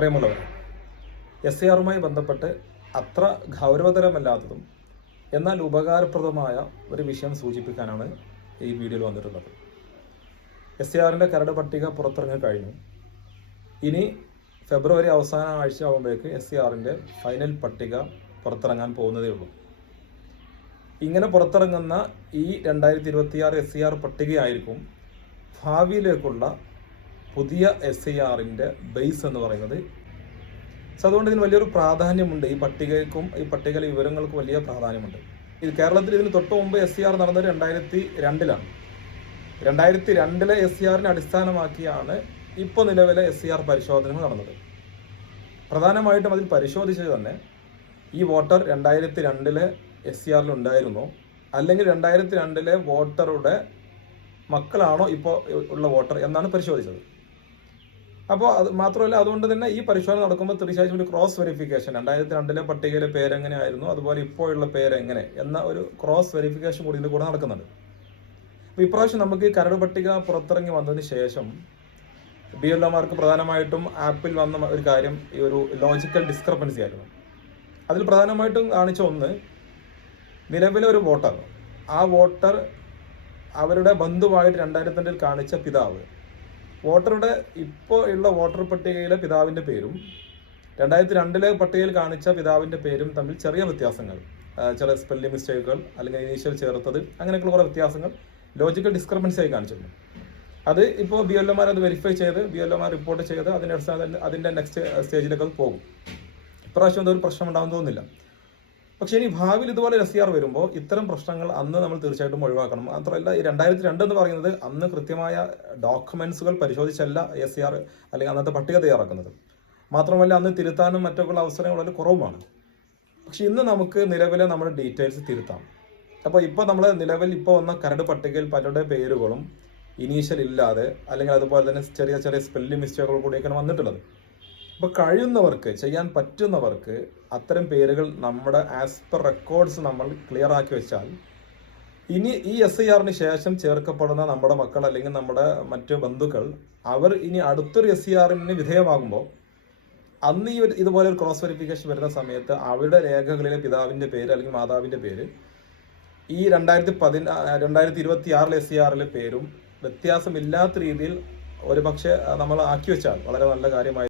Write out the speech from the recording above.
പ്രിയമുള്ളവർ എസ് ആറുമായി ബന്ധപ്പെട്ട് അത്ര ഗൗരവതരമല്ലാത്തതും എന്നാൽ ഉപകാരപ്രദമായ ഒരു വിഷയം സൂചിപ്പിക്കാനാണ് ഈ വീഡിയോയിൽ വന്നിട്ടുള്ളത്. എസ് ആറിന്റെ കരട് പട്ടിക പുറത്തിറങ്ങി കഴിഞ്ഞു. ഇനി ഫെബ്രുവരി അവസാന ആഴ്ച ആകുമ്പോഴേക്ക് എസ് ആറിന്റെ ഫൈനൽ പട്ടിക പുറത്തിറങ്ങാൻ പോകുന്നതേ ഉള്ളൂ. ഇങ്ങനെ പുറത്തിറങ്ങുന്ന ഈ രണ്ടായിരത്തി ഇരുപത്തിയാറ് എസ് സി ആർ പട്ടികയായിരിക്കും ഭാവിയിലേക്കുള്ള പുതിയ എസ് ഐ ആറിന്റെ ബേസ് എന്ന് പറയുന്നത്. സോ അതുകൊണ്ട് ഇതിന് വലിയൊരു പ്രാധാന്യമുണ്ട്. ഈ പട്ടികയ്ക്കും ഈ പട്ടികയിലെ വിവരങ്ങൾക്കും വലിയ പ്രാധാന്യമുണ്ട്. ഇത് കേരളത്തിൽ ഇതിന് തൊട്ട് മുമ്പ് എസ് സി ആർ നടന്നത് രണ്ടായിരത്തി രണ്ടിലാണ്. രണ്ടായിരത്തി രണ്ടിലെ എസ് സി ആറിനെ അടിസ്ഥാനമാക്കിയാണ് ഇപ്പോൾ നിലവിലെ എസ് സി ആർ പരിശോധനകൾ നടന്നത്. പ്രധാനമായിട്ടും അതിൽ പരിശോധിച്ചത് തന്നെ ഈ വോട്ടർ രണ്ടായിരത്തി രണ്ടിലെ എസ് സി ആറിൽ ഉണ്ടായിരുന്നോ. അല്ലെങ്കിൽ രണ്ടായിരത്തി രണ്ടിലെ വോട്ടറുടെ മക്കളാണോ ഇപ്പോൾ ഉള്ള വോട്ടർ എന്നാണ് പരിശോധിച്ചത്. അപ്പോൾ അത് മാത്രമല്ല അതുകൊണ്ട് തന്നെ ഈ പരിശോധന നടക്കുമ്പോൾ തീർച്ചയായിട്ടും ഒരു ക്രോസ് വെരിഫിക്കേഷൻ രണ്ടായിരത്തി രണ്ടിലെ പട്ടികയിലെ പേരെങ്ങനെയായിരുന്നു അതുപോലെ ഇപ്പോഴുള്ള പേരെങ്ങനെ എന്ന ഒരു ക്രോസ് വെരിഫിക്കേഷൻ കൂടി ഇതിന്റെ കൂടെ നടക്കുന്നുണ്ട്. അപ്പോൾ ഇപ്രാവശ്യം നമുക്ക് ഈ കരട് പട്ടിക പുറത്തിറങ്ങി വന്നതിന് ശേഷം ബി എൽ ഒമാർക്ക് പ്രധാനമായിട്ടും ആപ്പിൽ വന്ന ഒരു കാര്യം ഈ ഒരു ലോജിക്കൽ ഡിസ്ക്രപ്പൻസി ആയിരുന്നു. അതിൽ പ്രധാനമായിട്ടും കാണിച്ച ഒന്ന് നിലവിലെ ഒരു വോട്ടർ ആ വോട്ടർ അവരുടെ ബന്ധുവായിട്ട് രണ്ടായിരത്തി രണ്ടിൽ കാണിച്ച പിതാവ് വോട്ടറുടെ ഇപ്പോൾ ഉള്ള വോട്ടർ പട്ടികയിലെ പിതാവിന്റെ പേരും രണ്ടായിരത്തി രണ്ടിലെ പട്ടികയിൽ കാണിച്ച പിതാവിന്റെ പേരും തമ്മിൽ ചെറിയ വ്യത്യാസങ്ങൾ. ചില സ്പെല്ലിംഗ് മിസ്റ്റേക്കുകൾ അല്ലെങ്കിൽ ഇനീഷ്യൽ ചേർത്തത് അങ്ങനെയൊക്കെയുള്ള കുറേ വ്യത്യാസങ്ങൾ ലോജിക്കൽ ഡിസ്ക്രിപ്പൻസി ആയി കാണിച്ചിട്ടുണ്ട് അത് ഇപ്പോൾ ബി എൽ അത് വെരിഫൈ ചെയ്ത് ബി എൽ റിപ്പോർട്ട് ചെയ്ത് അതിന്റെ അടിസ്ഥാനത്തിൽ അതിന്റെ നെക്സ്റ്റ് സ്റ്റേജിലേക്ക് അത് പോകും. ഇപ്രാവശ്യം എന്തൊരു പ്രശ്നം ഉണ്ടാകുമെന്ന് തോന്നുന്നില്ല. പക്ഷേ ഇനി ഭാവിയിൽ ഇതുപോലെ എസ് ആർ വരുമ്പോൾ ഇത്തരം പ്രശ്നങ്ങൾ അന്ന് നമ്മൾ തീർച്ചയായിട്ടും ഒഴിവാക്കണം. മാത്രമല്ല ഈ രണ്ടായിരത്തി രണ്ട് എന്ന് പറയുന്നത് അന്ന് കൃത്യമായ ഡോക്യുമെന്റ്സുകൾ പരിശോധിച്ചല്ല എസ് ആർ അല്ലെങ്കിൽ അന്നത്തെ പട്ടിക തയ്യാറാക്കുന്നത്. മാത്രമല്ല അന്ന് തിരുത്താനും മറ്റൊക്കെയുള്ള അവസരങ്ങൾ വളരെ കുറവുമാണ്. പക്ഷെ ഇന്ന് നമുക്ക് നിലവിലെ നമ്മുടെ ഡീറ്റെയിൽസ് തിരുത്താം. അപ്പോൾ ഇപ്പോൾ നമ്മൾ നിലവിൽ ഇപ്പോൾ വന്ന കരട് പട്ടികയിൽ പലരുടെ പേരുകളും ഇനീഷ്യൽ ഇല്ലാതെ അല്ലെങ്കിൽ അതുപോലെ തന്നെ ചെറിയ ചെറിയ സ്പെല്ലിംഗ് മിസ്റ്റേക്കുകൾ കൂടിയൊക്കെയാണ് വന്നിട്ടുള്ളത്. അപ്പോൾ കഴിയുന്നവർക്ക് ചെയ്യാൻ പറ്റുന്നവർക്ക് അത്തരം പേരുകൾ നമ്മുടെ ആസ് പെർ റെക്കോർഡ്സ് നമ്മൾ ക്ലിയർ ആക്കി വെച്ചാൽ ഇനി ഈ എസ് ഐ ആറിന് ശേഷം ചേർക്കപ്പെടുന്ന നമ്മുടെ മക്കൾ അല്ലെങ്കിൽ നമ്മുടെ മറ്റു ബന്ധുക്കൾ അവർ ഇനി അടുത്തൊരു എസ് സി ആറിന് വിധേയമാകുമ്പോൾ അന്ന് ഈ ഒരു ഇതുപോലെ ഒരു ക്രോസ് വെരിഫിക്കേഷൻ വരുന്ന സമയത്ത് അവരുടെ രേഖകളിലെ പിതാവിന്റെ പേര് അല്ലെങ്കിൽ മാതാവിന്റെ പേര് ഈ രണ്ടായിരത്തി പതിനാ രണ്ടായിരത്തി ഇരുപത്തി ആറിലെ എസ് സി ആറിലെ പേരും വ്യത്യാസമില്ലാത്ത രീതിയിൽ ഒരു പക്ഷേ നമ്മൾ ആക്കി വെച്ചാൽ വളരെ നല്ല കാര്യമായി